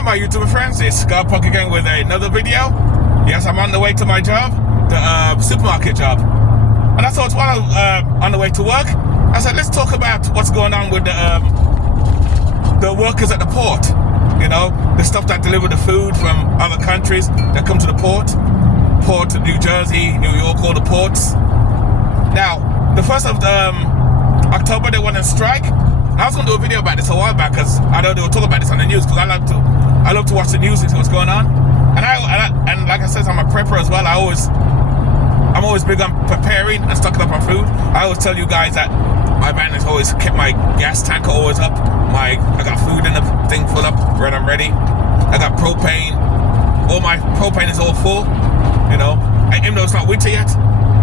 Hi my YouTuber friends, it's Scar Punk again with another video. Yes, I'm on the way to my job, the supermarket job. And I thought while I was on the way to work, I said let's talk about what's going on with the workers at the port. You know, the stuff that deliver the food from other countries that come to the port. Port New Jersey, New York, all the ports. Now, the 1st of October they went on strike. I was going to do a video about this a while back because I know they were talking about this on the news because I love to watch the news and see what's going on. And like I said, I'm a prepper as well. I'm always big on preparing and stocking up on food. I always tell you guys that my van has always kept my gas tank always up. I got food in the thing full up when I'm ready. I got propane. All my propane is all full. You know, even though it's not winter yet,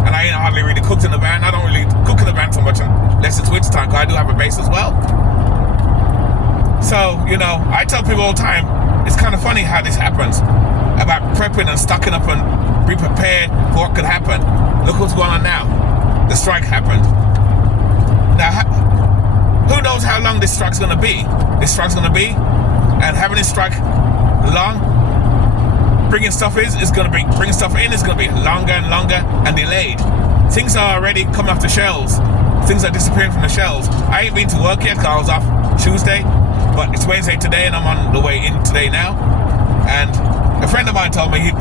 and I ain't hardly really cooked in the van. I don't really cook in the van so much unless it's winter time, because I do have a base as well. So, you know, I tell people all the time, it's kind of funny how this happens, about prepping and stocking up and be prepared for what could happen. Look what's going on now. The strike happened. Now, who knows how long this strike's going to be? This strike's going to be, and having this strike long, bringing stuff in is going to be longer and longer and delayed. Things are already coming off the shelves. Things are disappearing from the shelves. I ain't been to work yet because I was off Tuesday, but it's Wednesday today and I'm on the way in today now. And a friend of mine told me he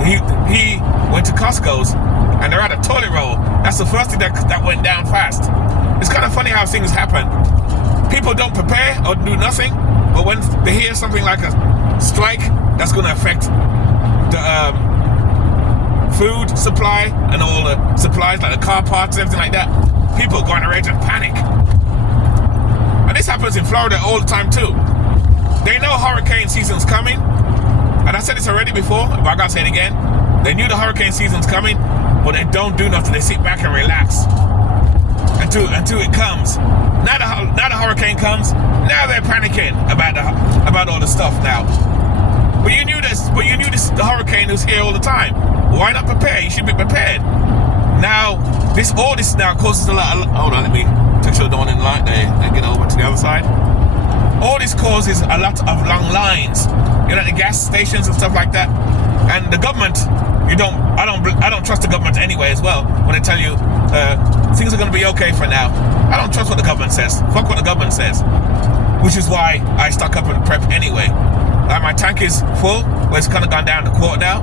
went to Costco's and they're out of toilet roll. That's the first thing that went down fast. It's kind of funny how things happen. People don't prepare or do nothing, but when they hear something like a strike, that's going to affect the food supply and all the supplies like the car parts and everything like that. People are going to rage and panic. And this happens in Florida all the time too. They know hurricane season's coming. And I said this already before, but I gotta say it again. They knew the hurricane season's coming, but they don't do nothing. They sit back and relax until it comes. Now the hurricane comes. Now they're panicking about all the stuff now. But you knew this. The hurricane was here all the time. Why not prepare? You should be prepared. Now, all this now causes a lot. Hold on, let me make sure the one in the light there and get over to the other side. All this causes a lot of long lines. You know, at the gas stations and stuff like that. And the government, I don't trust the government anyway as well. When they tell you things are going to be okay for now, I don't trust what the government says. Fuck what the government says. Which is why I stock up and prep anyway. My tank is full, but it's kind of gone down to quart now.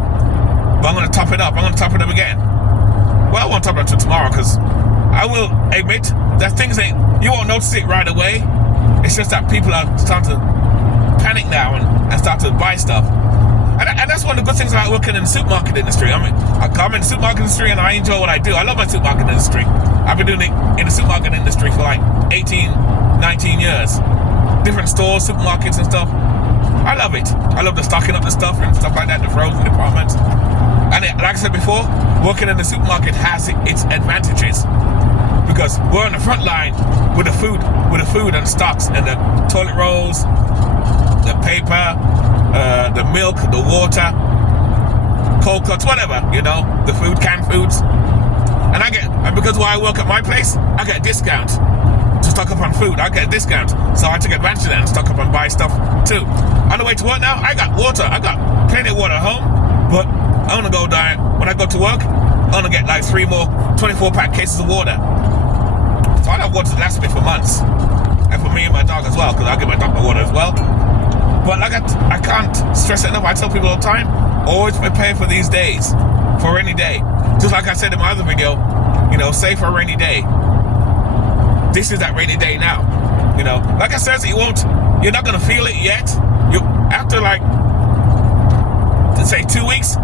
But I'm going to top it up. I'm going to top it up again. Well, I won't top it up till tomorrow because I will admit that you won't notice it right away. It's just that people are starting to panic now and start to buy stuff. And that's one of the good things about working in the supermarket industry. I mean, I'm in the supermarket industry and I enjoy what I do. I love my supermarket industry. I've been doing it in the supermarket industry for like 18, 19 years. Different stores, supermarkets and stuff. I love it. I love the stocking up the stuff and stuff like that, the frozen department. And like I said before, working in the supermarket has its advantages because we're on the front line with the food and stocks and the toilet rolls, the paper, the milk, the water, cold cuts, whatever, you know, the food, canned foods. And because while I work at my place, I get a discount to stock up on food. I get a discount, so I took advantage of that and stock up and buy stuff too. On the way to work now, I got water. I got plenty of water at home, but I'm gonna go down when I go to work. I'm gonna get like 3 more 24-pack cases of water. So I have water to last me for months, and for me and my dog as well, because I give my dog my water as well. But like I can't stress it enough. I tell people all the time, always prepare for these days, for a rainy day. Just like I said in my other video, you know, save for a rainy day. This is that rainy day now. You know, like I said, you're not gonna feel it yet. After like, say 2 weeks,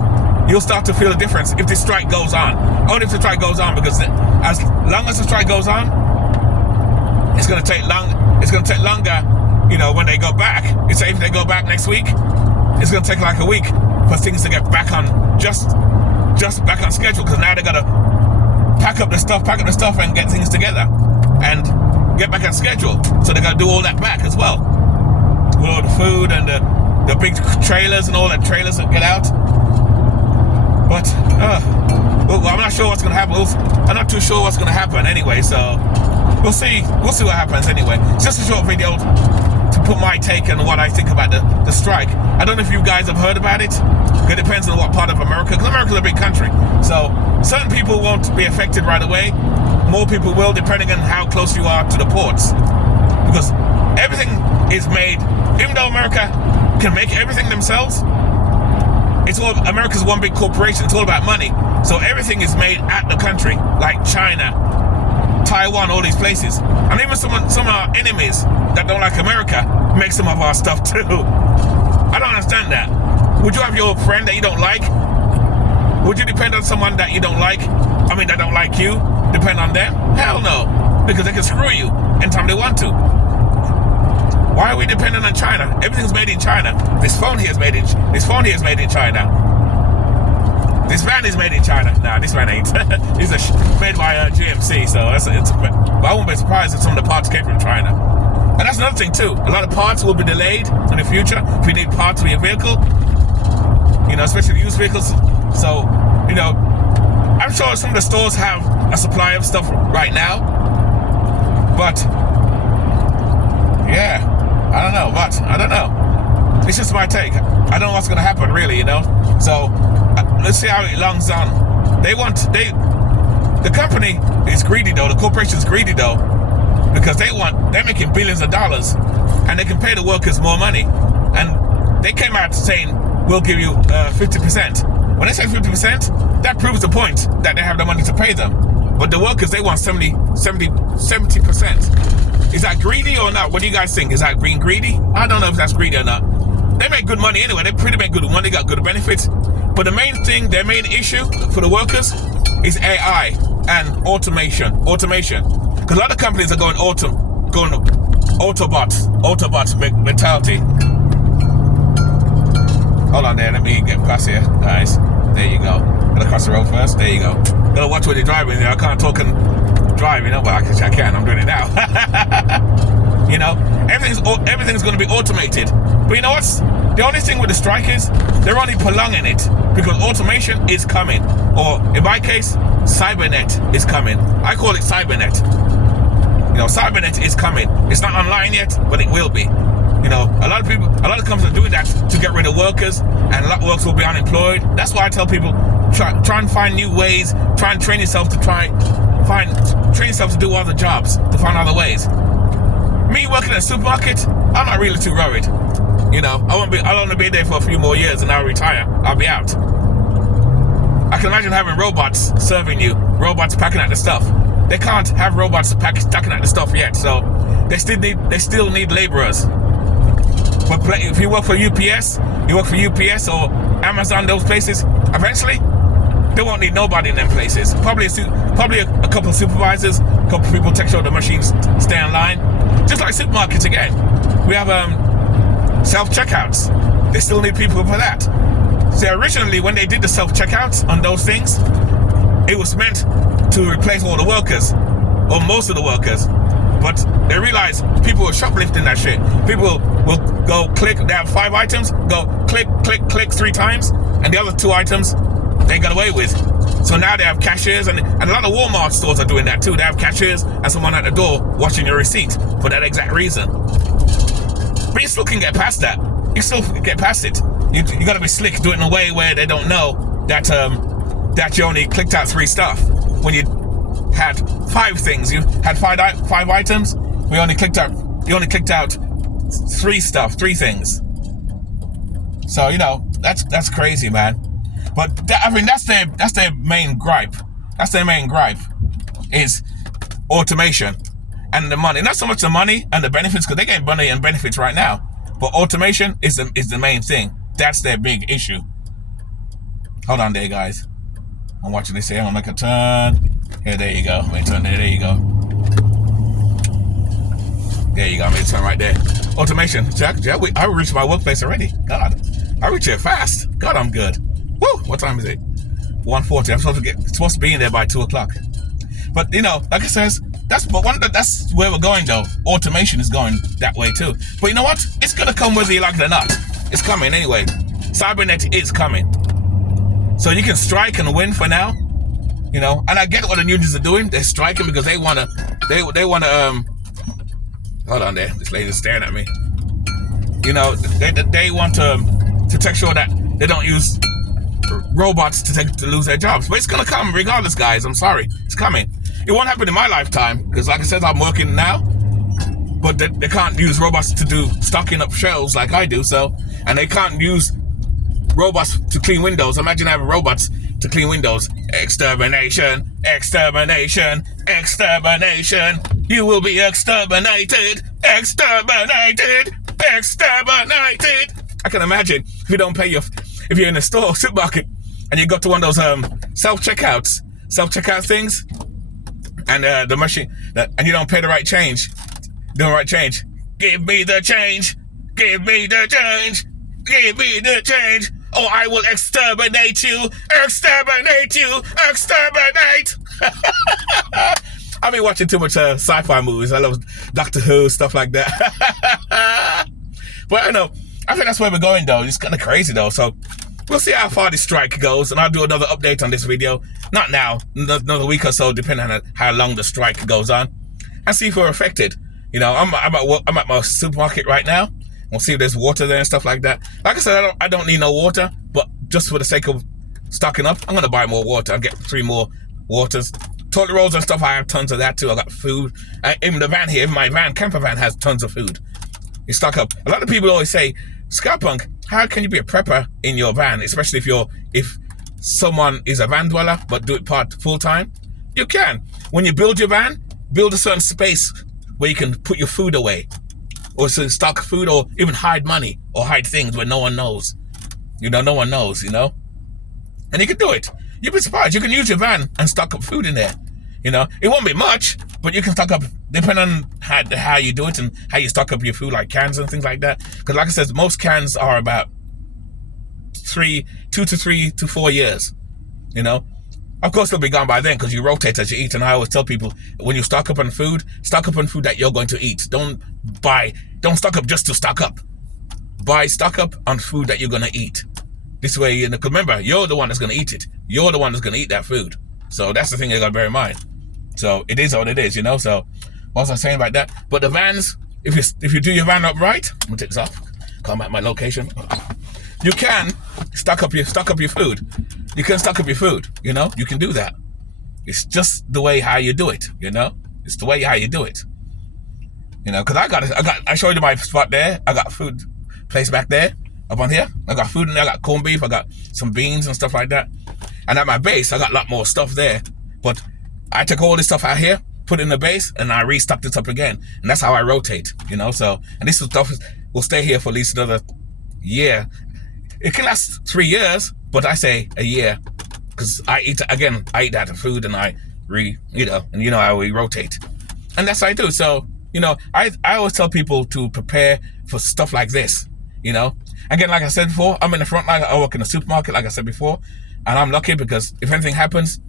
you'll start to feel a difference if this strike goes on. Only if the strike goes on, because as long as the strike goes on, it's gonna take longer. You know, when they go back, say if they go back next week, it's gonna take like a week for things to get back on just back on schedule. Because now they gotta pack up the stuff and get things together and get back on schedule. So they gotta do all that back as well, with all the food and the big trailers and all that trailers that get out. But well, I'm not sure what's gonna happen. I'm not too sure what's gonna happen anyway. So we'll see. We'll see what happens anyway. It's just a short video. to put my take on what I think about the strike. I don't know if you guys have heard about it. It depends on what part of America, because America's a big country. So certain people won't be affected right away. More people will, depending on how close you are to the ports. Because everything is made, even though America can make everything themselves, it's all, America's one big corporation. It's all about money. So everything is made at the country, like China, Taiwan, all these places. And even some of our enemies that don't like America make some of our stuff too. I don't understand that. Would you have your friend that you don't like? Would you depend on someone that you don't like? I mean, that don't like you? Depend on them? Hell no. Because they can screw you anytime they want to. Why are we dependent on China? Everything's made in China. This phone here is made in China. This van is made in China. Nah, this van ain't. It's made by GMC, so but I wouldn't be surprised if some of the parts came from China. And that's another thing too. A lot of parts will be delayed in the future if you need parts for your vehicle. You know, especially used vehicles. So, you know, I'm sure some of the stores have a supply of stuff right now. But yeah, I don't know. It's just my take. I don't know what's going to happen, really, you know. So let's see how it longs on. The company is greedy though. The corporation is greedy though, because they're making billions of dollars, and they can pay the workers more money. And they came out saying, we'll give you 50%. When they say 50%, that proves the point that they have the money to pay them. But the workers, they want 70%. Is that greedy or not? What do you guys think? Is that being greedy? I don't know if that's greedy or not. They make good money anyway. They pretty make good money, got good benefits. But the main thing, their main issue for the workers is AI and automation. Because a lot of companies are going Autobots mentality. Hold on there, let me get past here, guys. There you go. Gotta cross the road first. There you go. Gotta watch when you're driving. You know, I can't talk and drive, you know, but actually I can. I'm doing it now. You know, everything's going to be automated. But you know what's the only thing with the strike is they're only prolonging it because automation is coming. Or in my case, Cybernet is coming. I call it Cybernet. You know, Cybernet is coming. It's not online yet, but it will be. You know, a lot of companies are doing that to get rid of workers, and a lot of workers will be unemployed. That's why I tell people, try and find new ways, try and train yourself to train yourself to do other jobs, to find other ways. Me working at a supermarket, I'm not really too worried. You know, I'll only be there for a few more years and I'll retire. I'll be out. I can imagine having robots serving you, robots packing out the stuff. They can't have robots packing out the stuff yet, so they still need laborers. But if you work for UPS, or Amazon, those places, eventually they won't need nobody in them places. Probably a couple of supervisors, a couple of people take care of the machines, stay online. Just like supermarkets again. We have self-checkouts. They still need people for that. So originally when they did the self-checkouts on those things, it was meant to replace all the workers, or most of the workers. But they realized people were shoplifting that shit. People will go click, they have 5 items, go click 3 times, and the other 2 items they got away with. So now they have cashiers, and a lot of Walmart stores are doing that too. They have cashiers and someone at the door watching your receipt for that exact reason. But you still can get past that. You still get past it. You got to be slick, do it in a way where they don't know that you only clicked out 3 stuff. When you had 5 things, you had 5 items. You only clicked out 3 things. So you know that's crazy, man. But that's their main gripe. That's their main gripe is automation and the money. Not so much the money and the benefits, because they get money and benefits right now. But automation is the main thing. That's their big issue. Hold on there, guys. I'm watching this here. I'm gonna make a turn. Here, there you go. Make a turn there. There you go. There you go. I made a turn right there. Automation. I reached my workplace already. God, I reached it fast. God, I'm good. Woo! What time is it? 1:40. I'm supposed to be in there by 2 o'clock. But you know, like I says, that's where we're going though. Automation is going that way too. But you know what? It's gonna come whether you like it or not. It's coming anyway. Cybernet is coming. So you can strike and win for now. You know, and I get what the unions are doing. They're striking because they wanna hold on there. This lady's staring at me. You know, they want to take sure that they don't use robots to lose their jobs. But it's gonna come regardless, guys. I'm sorry, it's coming. It won't happen in my lifetime because, like I said, I'm working now. But they can't use robots to do stocking up shelves like I do. So, and they can't use robots to clean windows. Imagine having robots to clean windows. Extermination, extermination, extermination. You will be exterminated, exterminated, exterminated. I can imagine if you don't pay if you're in a store, supermarket, and you go to one of those self-checkout things, and the machine, and you don't pay the right change. Give me the change. Give me the change. Give me the change. Oh, I will exterminate you. Exterminate you. Exterminate. I've been watching too much sci-fi movies. I love Doctor Who, stuff like that. But I know, I think that's where we're going though. It's kind of crazy though. So we'll see how far this strike goes, and I'll do another update on this video. Not now, another week or so, depending on how long the strike goes on, and see if we're affected. You know, I'm at my supermarket right now. We'll see if there's water there and stuff like that. Like I said, I don't need no water, but just for the sake of stocking up, I'm gonna buy more water. I'll get 3 more waters. Toilet rolls and stuff, I have tons of that too. I got food. Even the van here, my camper van has tons of food. You stock up. A lot of people always say, Scarpunk, how can you be a prepper in your van, especially if someone is a van dweller but do it full time? You can. When you build your van, build a certain space where you can put your food away, or so stock food, or even hide money or hide things where no one knows. You know, no one knows, you know? And you can do it. You'd be surprised. You can use your van and stock up food in there. You know, it won't be much, but you can stock up, depending on how you do it and how you stock up your food, like cans and things like that. Because like I said, most cans are about 2 to 3 to 4 years, you know? Of course, they'll be gone by then because you rotate as you eat. And I always tell people, when you stock up on food that you're going to eat. Don't stock up just to stock up. Stock up on food that you're going to eat. This way, you know, remember, you're the one that's going to eat it. You're the one that's going to eat that food. So that's the thing you got to bear in mind. So it is what it is, you know? So what was I saying about that? But the vans, if you do your van up right, I'm going to take this off. Come at my location. You can stock up your food. You can stock up your food, you know? You can do that. It's just the way how you do it, you know? It's the way how you do it. You know, because I showed you my spot there. I got food place back there, up on here. I got food in there. I got corned beef. I got some beans and stuff like that. And at my base, I got a lot more stuff there. But I took all this stuff out here, put it in the base, and I restocked it up again. And that's how I rotate, you know? So, and this stuff will stay here for at least another year. It can last 3 years, but I say a year, because I eat that food, and you know how we rotate, and that's what I do. So, you know, I always tell people to prepare for stuff like this, you know. Again, like I said before, I'm in the front line. I work in the supermarket, like I said before, and I'm lucky because if anything happens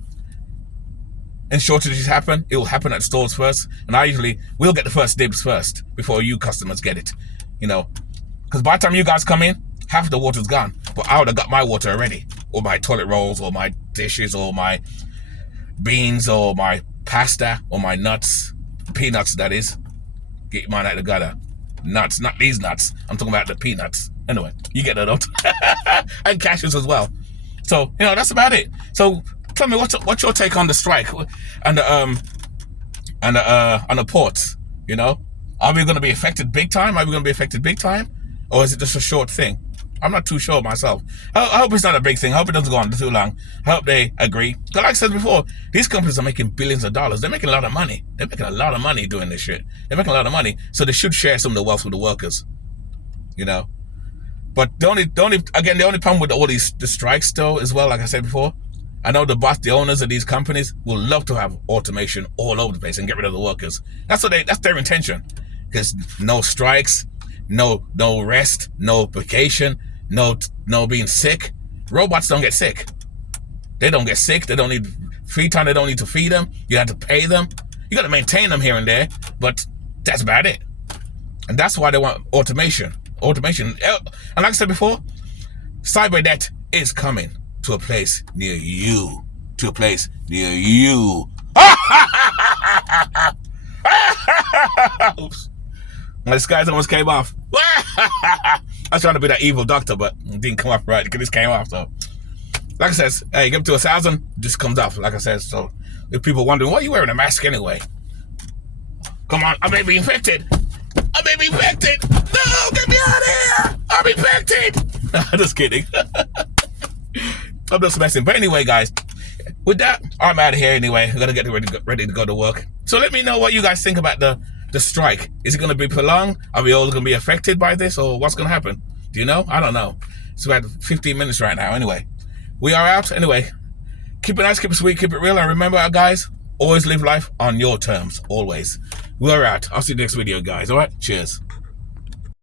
and shortages happen, it will happen at the stores first, and we'll get the first dibs first before you customers get it, you know, because by the time you guys come in, half the water's gone, but I would have got my water already, or my toilet rolls, or my dishes, or my beans, or my pasta, or my nuts, peanuts, that is. Get mine out of the gutter. Nuts, not these nuts. I'm talking about the peanuts. Anyway, you get that out. And cashews as well. So, you know, that's about it. So, tell me, what's your take on the strike and the ports? You know, are we going to be affected big time? Or is it just a short thing? I'm not too sure myself. I hope it's not a big thing. I hope it doesn't go on too long. I hope they agree. Because like I said before, these companies are making billions of dollars. They're making a lot of money. They're making a lot of money doing this shit. They're making a lot of money. So they should share some of the wealth with the workers. You know? But the only problem with all the strikes though, as well, like I said before, I know the owners of these companies will love to have automation all over the place and get rid of the workers. That's their intention. Because no strikes, no rest, no vacation, no being sick. Robots don't get sick. They don't get sick. They don't need free time. They don't need to feed them. You have to pay them. You got to maintain them here and there, but that's about it. And that's why they want automation. And like I said before, cyberdebt is coming to a place near you. Oops. My disguise almost came off. I was trying to be that evil doctor, but it didn't come off right because this came off. So, like I says, hey, get up to 1,000, just comes off. Like I said, so if people wondering, why are you wearing a mask anyway? Come on, I may be infected. I may be infected. No, get me out of here. I'm infected. I'm just kidding. I'm just messing. But anyway, guys, with that, I'm out of here anyway. I'm going to get ready to go to work. So let me know what you guys think about the strike. Is it going to be prolonged? Are we all going to be affected by this? Or what's going to happen? Do you know? I don't know. It's about 15 minutes right now. Anyway, we are out. Anyway, keep it nice, keep it sweet, keep it real. And remember, guys, always live life on your terms. Always. We're out. I'll see you next video, guys. All right? Cheers.